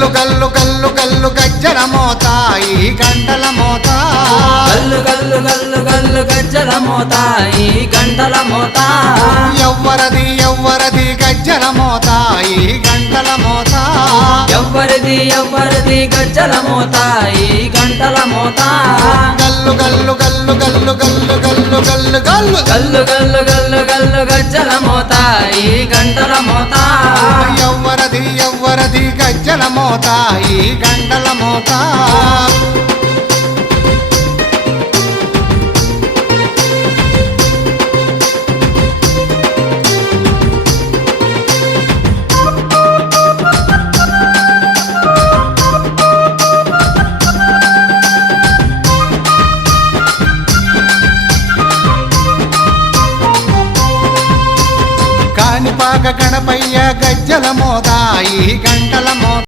గల్లు గల్లు గల్లు గల్లు గజ్జల మోత ఈ గంటల మోత గల్లు గల్లు గల్లు గల్లు గజ్జల మోత ఈ గంటల మోత ఎవ్వరది ఎవ్వరది గజ్జల మోత ఈ గంటల మోత ఎవ్వరిది ఎవ్వరిది గజ్జల మోత ఈ గంటల మోత గల్లు గల్లు గల్లు గల్లు గల్లు గల్లు గల్లు గల్లు గల్లు గల్లు గల్లు గల్లు గజ్జల మోత ఈ గంటల మోత ఎవ్వరది ఎవ్వరది గజ్జల మోత ఈ గంటల మోత కాణిపాక గణపయ్య గజ్జల మోత ఈ గంటల